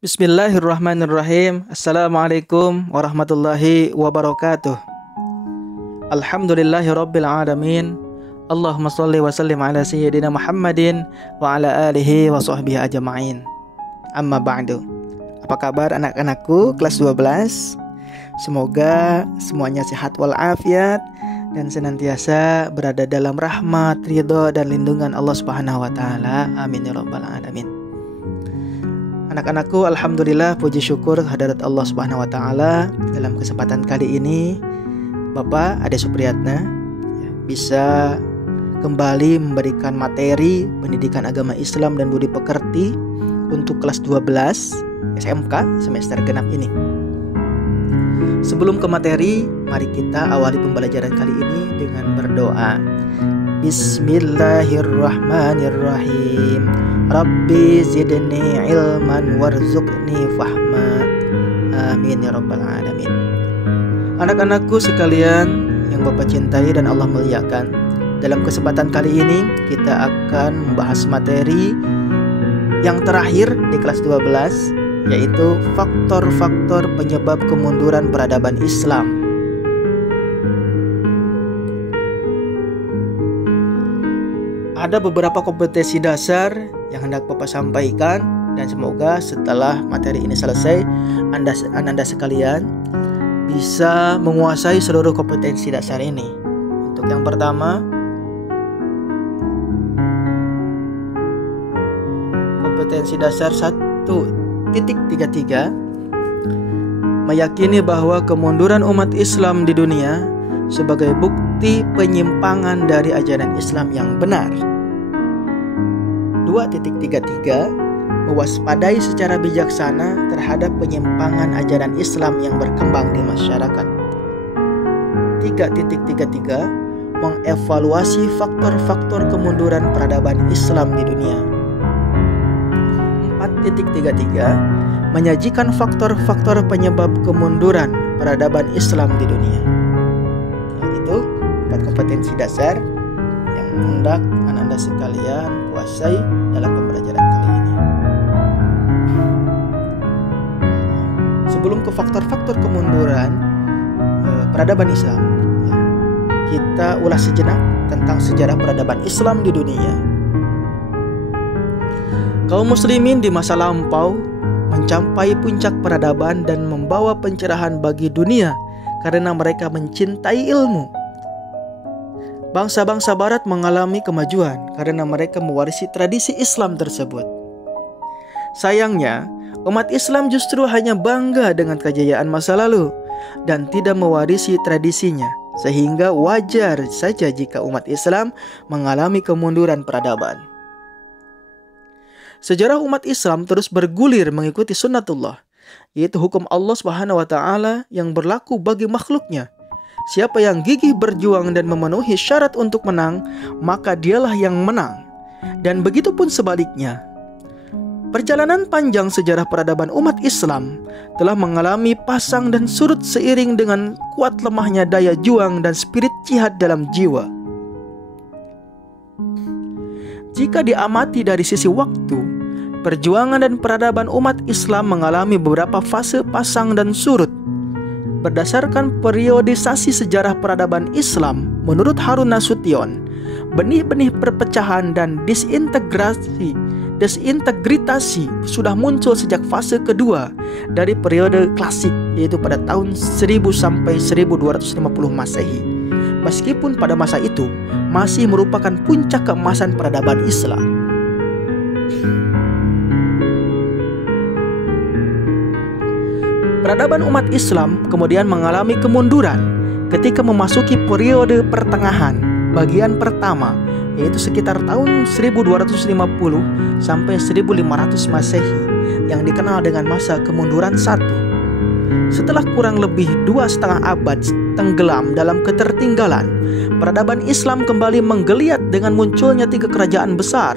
Bismillahirrahmanirrahim. Assalamualaikum warahmatullahi wabarakatuh. Alhamdulillahirabbil alamin. Allahumma shalli wa sallim ala sayyidina Muhammadin wa ala alihi wa sahbihi ajma'in. Amma ba'du. Apa kabar anak-anakku kelas 12? Semoga semuanya sehat walafiat dan senantiasa berada dalam rahmat, ridha dan lindungan Allah Subhanahu wa taala. Amin ya rabbal alamin. Anak-anakku, alhamdulillah, puji syukur hadirat Allah Subhanahu wa taala. Dalam kesempatan kali ini Bapak Ade Supriyatna bisa kembali memberikan materi pendidikan agama Islam dan budi pekerti untuk kelas 12 SMK semester genap ini. Sebelum ke materi, mari kita awali pembelajaran kali ini dengan berdoa. Bismillahirrahmanirrahim. Rabbi zidni ilman warzuqni fahma. Amin ya rabbal alamin. Anak-anakku sekalian yang Bapak cintai dan Allah muliakan, dalam kesempatan kali ini kita akan membahas materi yang terakhir di kelas 12, yaitu faktor-faktor penyebab kemunduran peradaban Islam. Ada beberapa kompetensi dasar yang hendak Bapak sampaikan, dan semoga setelah materi ini selesai Anda sekalian bisa menguasai seluruh kompetensi dasar ini. Untuk yang pertama, kompetensi dasar 1.33 meyakini bahwa kemunduran umat Islam di dunia sebagai bukti penyimpangan dari ajaran Islam yang benar. 2.33 mewaspadai secara bijaksana terhadap penyimpangan ajaran Islam yang berkembang di masyarakat. 3.33 mengevaluasi faktor-faktor kemunduran peradaban Islam di dunia. 4.33 menyajikan faktor-faktor penyebab kemunduran peradaban Islam di dunia. Itu 4 kompetensi dasar yang hendak Anda sekalian kuasai dalam pembelajaran kali ini. Sebelum ke faktor-faktor kemunduran peradaban Islam, kita ulas sejenak tentang sejarah peradaban Islam di dunia. Kaum muslimin di masa lampau mencapai puncak peradaban dan membawa pencerahan bagi dunia karena mereka mencintai ilmu. Bangsa-bangsa barat mengalami kemajuan karena mereka mewarisi tradisi Islam tersebut. Sayangnya, umat Islam justru hanya bangga dengan kejayaan masa lalu dan tidak mewarisi tradisinya, sehingga wajar saja jika umat Islam mengalami kemunduran peradaban. Sejarah umat Islam terus bergulir mengikuti sunnatullah, yaitu hukum Allah Subhanahu wa taala yang berlaku bagi makhluknya. Siapa yang gigih berjuang dan memenuhi syarat untuk menang, maka dialah yang menang. Dan begitu pun sebaliknya. Perjalanan panjang sejarah peradaban umat Islam telah mengalami pasang dan surut seiring dengan kuat lemahnya daya juang dan spirit jihad dalam jiwa. Jika diamati dari sisi waktu, perjuangan dan peradaban umat Islam mengalami beberapa fase pasang dan surut. Berdasarkan periodisasi sejarah peradaban Islam, menurut Harun Nasution, benih-benih perpecahan dan desintegritasi sudah muncul sejak fase kedua dari periode klasik, yaitu pada tahun 1000 sampai 1250 Masehi. Meskipun pada masa itu masih merupakan puncak keemasan peradaban Islam. Peradaban umat Islam kemudian mengalami kemunduran ketika memasuki periode pertengahan bagian pertama, yaitu sekitar tahun 1250 sampai 1500 Masehi, yang dikenal dengan masa kemunduran 1. Setelah kurang lebih 2,5 abad tenggelam dalam ketertinggalan, peradaban Islam kembali menggeliat dengan munculnya 3 kerajaan besar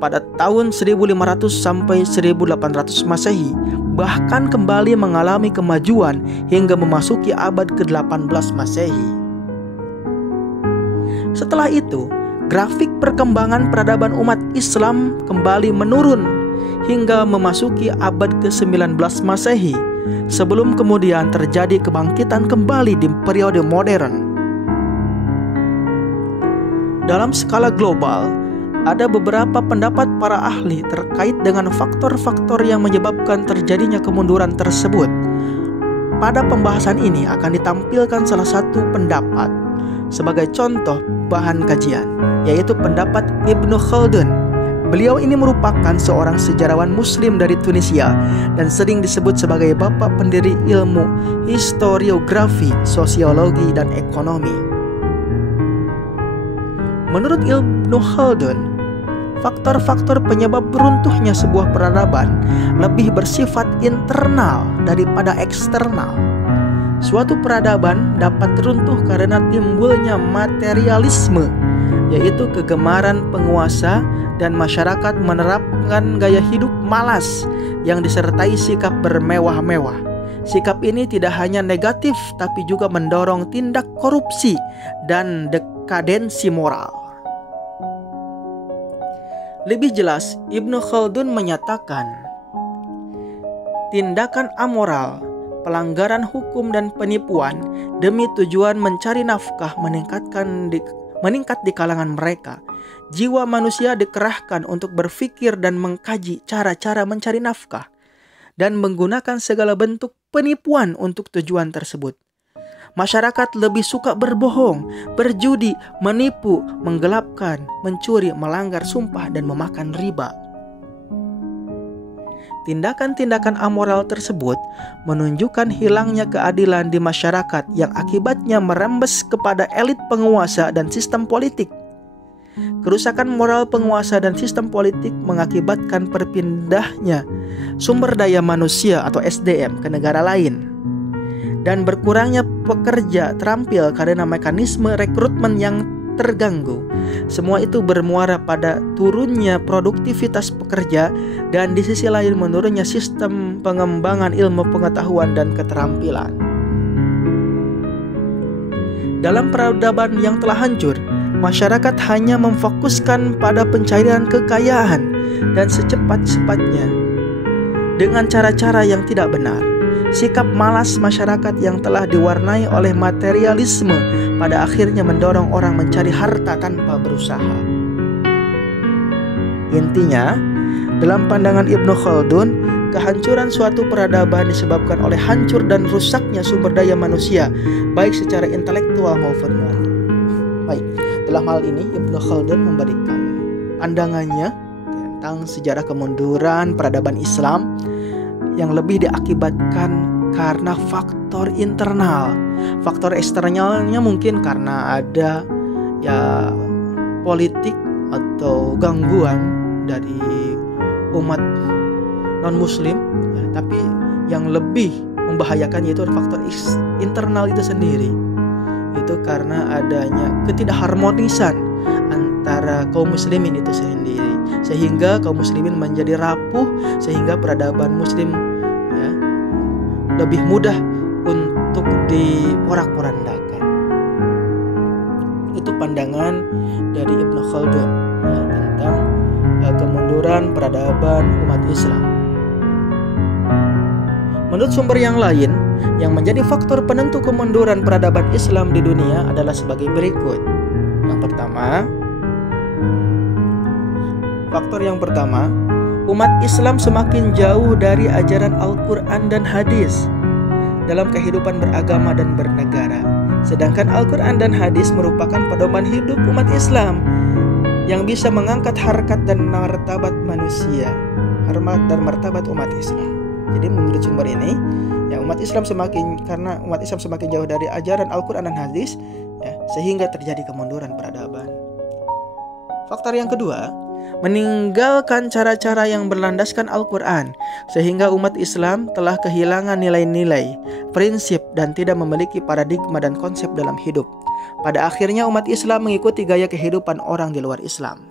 pada tahun 1500 sampai 1800 Masehi, bahkan kembali mengalami kemajuan hingga memasuki abad ke-18 Masehi. Setelah itu, grafik perkembangan peradaban umat Islam kembali menurun hingga memasuki abad ke-19 Masehi, sebelum kemudian terjadi kebangkitan kembali di periode modern. Dalam skala global, ada beberapa pendapat para ahli terkait dengan faktor-faktor yang menyebabkan terjadinya kemunduran tersebut. Pada pembahasan ini akan ditampilkan salah satu pendapat sebagai contoh bahan kajian, yaitu pendapat Ibnu Khaldun. Beliau ini merupakan seorang sejarawan muslim dari Tunisia dan sering disebut sebagai bapak pendiri ilmu historiografi, sosiologi, dan ekonomi. Menurut Ibnu Khaldun, faktor-faktor penyebab runtuhnya sebuah peradaban lebih bersifat internal daripada eksternal. Suatu peradaban dapat runtuh karena timbulnya materialisme, yaitu kegemaran penguasa dan masyarakat menerapkan gaya hidup malas yang disertai sikap bermewah-mewah. Sikap ini tidak hanya negatif tapi juga mendorong tindak korupsi dan dekadensi moral. Lebih jelas, Ibnu Khaldun menyatakan tindakan amoral, pelanggaran hukum dan penipuan demi tujuan mencari nafkah meningkat di kalangan mereka. Jiwa manusia dikerahkan untuk berpikir dan mengkaji cara-cara mencari nafkah dan menggunakan segala bentuk penipuan untuk tujuan tersebut. Masyarakat lebih suka berbohong, berjudi, menipu, menggelapkan, mencuri, melanggar sumpah, dan memakan riba. Tindakan-tindakan amoral tersebut menunjukkan hilangnya keadilan di masyarakat yang akibatnya merembes kepada elit penguasa dan sistem politik. Kerusakan moral penguasa dan sistem politik mengakibatkan perpindahnya sumber daya manusia atau SDM ke negara lain dan berkurangnya pekerja terampil karena mekanisme rekrutmen yang terganggu. Semua itu bermuara pada turunnya produktivitas pekerja dan di sisi lain menurunnya sistem pengembangan ilmu pengetahuan dan keterampilan. Dalam peradaban yang telah hancur, masyarakat hanya memfokuskan pada pencarian kekayaan dan secepat-cepatnya dengan cara-cara yang tidak benar. Sikap malas masyarakat yang telah diwarnai oleh materialisme pada akhirnya mendorong orang mencari harta tanpa berusaha. Intinya, dalam pandangan Ibnu Khaldun, kehancuran suatu peradaban disebabkan oleh hancur dan rusaknya sumber daya manusia, baik secara intelektual maupun moral. Baik, dalam hal ini Ibnu Khaldun memberikan pandangannya tentang sejarah kemunduran peradaban Islam yang lebih diakibatkan karena faktor internal. Faktor eksternalnya mungkin karena ada politik atau gangguan dari umat non-muslim, tapi yang lebih membahayakan yaitu faktor internal itu sendiri. Itu karena adanya ketidakharmonisan antara kaum muslimin itu sendiri, sehingga kaum muslimin menjadi rapuh, sehingga peradaban muslim lebih mudah untuk diporak-porandakan. Itu pandangan dari Ibnu Khaldun tentang kemunduran peradaban umat Islam. Menurut sumber yang lain, yang menjadi faktor penentu kemunduran peradaban Islam di dunia adalah sebagai berikut. Faktor yang pertama, umat Islam semakin jauh dari ajaran Al-Quran dan hadis dalam kehidupan beragama dan bernegara. Sedangkan Al-Quran dan hadis merupakan pedoman hidup umat Islam yang bisa mengangkat harkat dan martabat manusia, hormat dan martabat umat Islam. Jadi menurut sumber ini, karena umat Islam semakin jauh dari ajaran Al-Quran dan hadis, sehingga terjadi kemunduran peradaban. Faktor yang kedua, meninggalkan cara-cara yang berlandaskan Al-Quran, sehingga umat Islam telah kehilangan nilai-nilai, prinsip, dan tidak memiliki paradigma dan konsep dalam hidup. Pada akhirnya umat Islam mengikuti gaya kehidupan orang di luar Islam.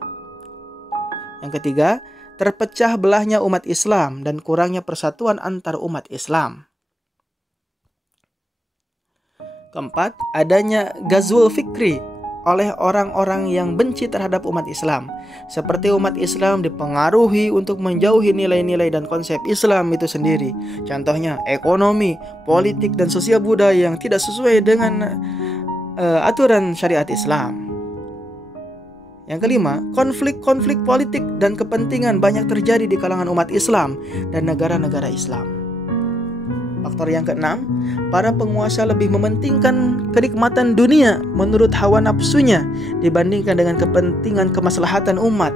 Yang ketiga, terpecah belahnya umat Islam dan kurangnya persatuan antar umat Islam. Keempat, adanya ghazwul fikri oleh orang-orang yang benci terhadap umat Islam. Seperti umat Islam dipengaruhi untuk menjauhi nilai-nilai dan konsep Islam itu sendiri. Contohnya ekonomi, politik, dan sosial budaya yang tidak sesuai dengan aturan syariat Islam. Yang kelima, konflik-konflik politik dan kepentingan banyak terjadi di kalangan umat Islam dan negara-negara Islam. Faktor yang keenam, para penguasa lebih mementingkan kenikmatan dunia menurut hawa nafsunya dibandingkan dengan kepentingan kemaslahatan umat.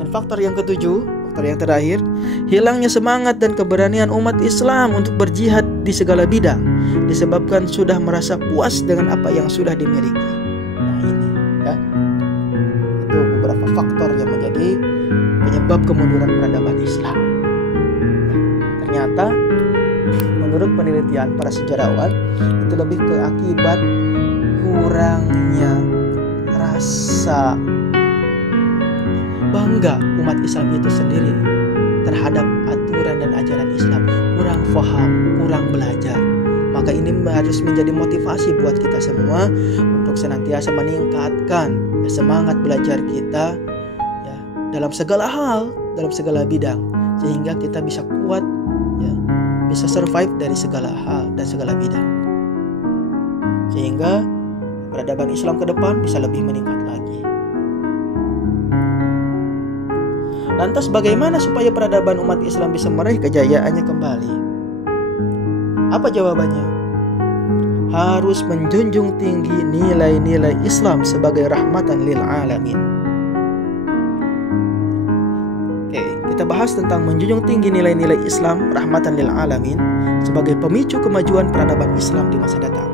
Dan faktor yang ketujuh, faktor yang terakhir, hilangnya semangat dan keberanian umat Islam untuk berjihad di segala bidang disebabkan sudah merasa puas dengan apa yang sudah dimiliki. Nah ini ya, itu beberapa faktor yang menjadi penyebab kemunduran peradaban Islam. Ternyata menurut penelitian para sejarawan itu lebih ke akibat kurangnya rasa bangga umat Islam itu sendiri terhadap aturan dan ajaran Islam, kurang paham, kurang belajar. Maka ini harus menjadi motivasi buat kita semua untuk senantiasa meningkatkan semangat belajar kita ya, dalam segala hal, dalam segala bidang, sehingga kita bisa kuat ya, bisa survive dari segala hal dan segala bidang, sehingga peradaban Islam ke depan bisa lebih meningkat lagi. Lantas bagaimana supaya peradaban umat Islam bisa meraih kejayaannya kembali? Apa jawabannya? Harus menjunjung tinggi nilai-nilai Islam sebagai rahmatan lil alamin. Kita bahas tentang menjunjung tinggi nilai-nilai Islam rahmatan lil alamin sebagai pemicu kemajuan peradaban Islam di masa datang.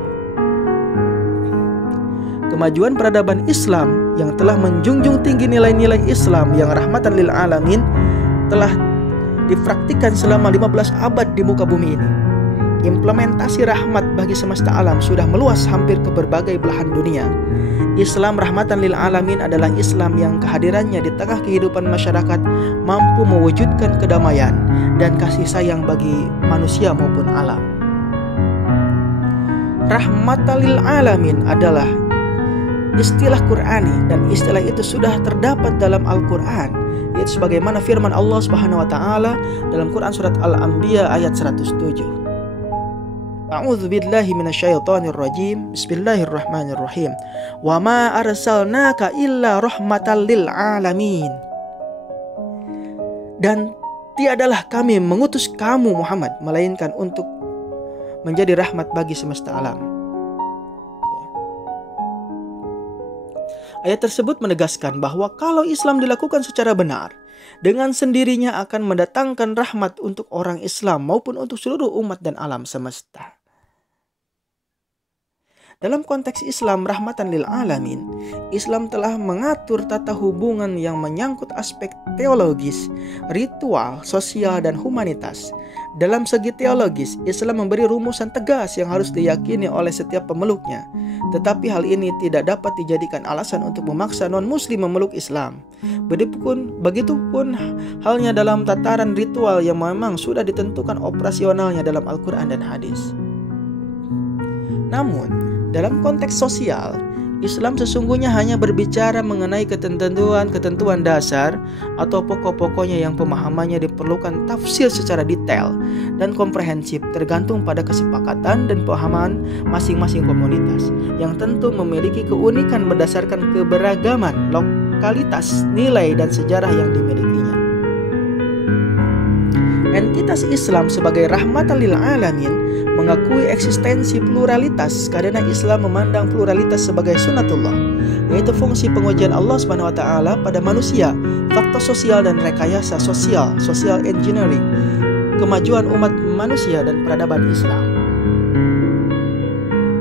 Kemajuan peradaban Islam yang telah menjunjung tinggi nilai-nilai Islam yang rahmatan lil alamin telah dipraktikkan selama 15 abad di muka bumi ini. Implementasi rahmat bagi semesta alam sudah meluas hampir ke berbagai belahan dunia. Islam rahmatan lil alamin adalah Islam yang kehadirannya di tengah kehidupan masyarakat mampu mewujudkan kedamaian dan kasih sayang bagi manusia maupun alam. Rahmatan lil alamin adalah istilah Qur'ani dan istilah itu sudah terdapat dalam Al-Qur'an, yaitu sebagaimana firman Allah Subhanahu wa taala dalam Quran surat Al-Anbiya ayat 107. A'udzu billahi minasyaitonir rajim. Bismillahirrahmanirrahim. Wa ma arsalnaka illa rahmatan lil alamin. Dan tiadalah kami mengutus kamu Muhammad melainkan untuk menjadi rahmat bagi semesta alam. Ayat tersebut menegaskan bahwa kalau Islam dilakukan secara benar, dengan sendirinya akan mendatangkan rahmat untuk orang Islam maupun untuk seluruh umat dan alam semesta. Dalam konteks Islam rahmatan lil alamin, Islam telah mengatur tata hubungan yang menyangkut aspek teologis, ritual, sosial, dan humanitas. Dalam segi teologis, Islam memberi rumusan tegas yang harus diyakini oleh setiap pemeluknya. Tetapi hal ini tidak dapat dijadikan alasan untuk memaksa non-muslim memeluk Islam. Begitupun halnya dalam tataran ritual yang memang sudah ditentukan operasionalnya dalam Al-Quran dan hadis. Namun, dalam konteks sosial, Islam sesungguhnya hanya berbicara mengenai ketentuan dasar atau pokok-pokoknya yang pemahamannya diperlukan tafsir secara detail dan komprehensif tergantung pada kesepakatan dan pemahaman masing-masing komunitas yang tentu memiliki keunikan berdasarkan keberagaman lokalitas, nilai, dan sejarah yang dimilikinya. Entitas Islam sebagai rahmatan lil alamin mengakui eksistensi pluralitas karena Islam memandang pluralitas sebagai sunatullah, yaitu fungsi pengujian Allah Subhanahu wa taala pada manusia, faktor sosial dan rekayasa sosial, social engineering, kemajuan umat manusia dan peradaban Islam.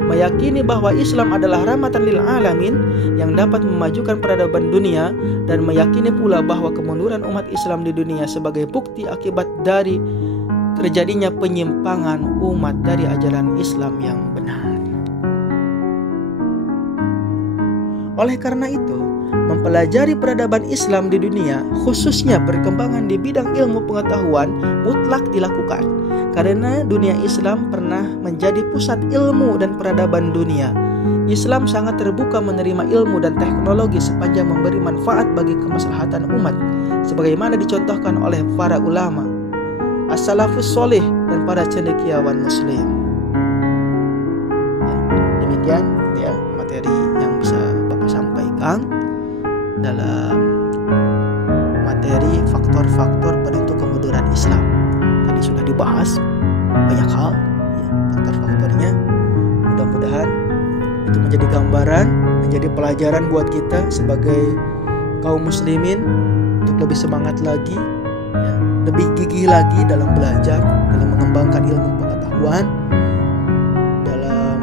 Meyakini bahwa Islam adalah rahmatan lil alamin yang dapat memajukan peradaban dunia dan meyakini pula bahwa kemunduran umat Islam di dunia sebagai bukti akibat dari terjadinya penyimpangan umat dari ajaran Islam yang benar. Oleh karena itu, mempelajari peradaban Islam di dunia, khususnya perkembangan di bidang ilmu pengetahuan, mutlak dilakukan. Karena dunia Islam pernah menjadi pusat ilmu dan peradaban dunia Islam sangat terbuka menerima ilmu dan teknologi sepanjang memberi manfaat bagi kemaslahatan umat, sebagaimana dicontohkan oleh para ulama, as-salafus soleh, dan para cendekiawan muslim. Demikian ya materi yang bisa Bapak sampaikan dalam materi faktor-faktor penentu kemunduran Islam. Tadi sudah dibahas banyak hal ya, faktor-faktornya. Mudah-mudahan itu menjadi gambaran, menjadi pelajaran buat kita sebagai kaum muslimin untuk lebih semangat lagi ya, lebih gigih lagi dalam belajar, dalam mengembangkan ilmu pengetahuan dalam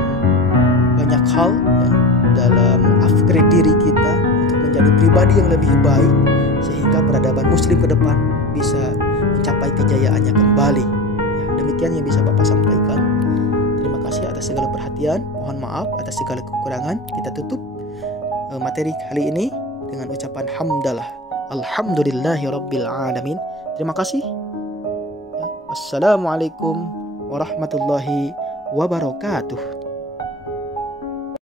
banyak hal ya, dalam upgrade diri kita untuk menjadi pribadi yang lebih baik, sehingga peradaban muslim ke depan bisa mencapai kejayaannya kembali ya, demikian yang bisa Bapak sampaikan. Terima kasih atas segala perhatian. Mohon maaf atas segala kekurangan. Kita tutup materi kali ini dengan ucapan hamdalah. Alhamdulillahirabbil alamin. Terima kasih. Ya, wassalamualaikum warahmatullahi wabarakatuh.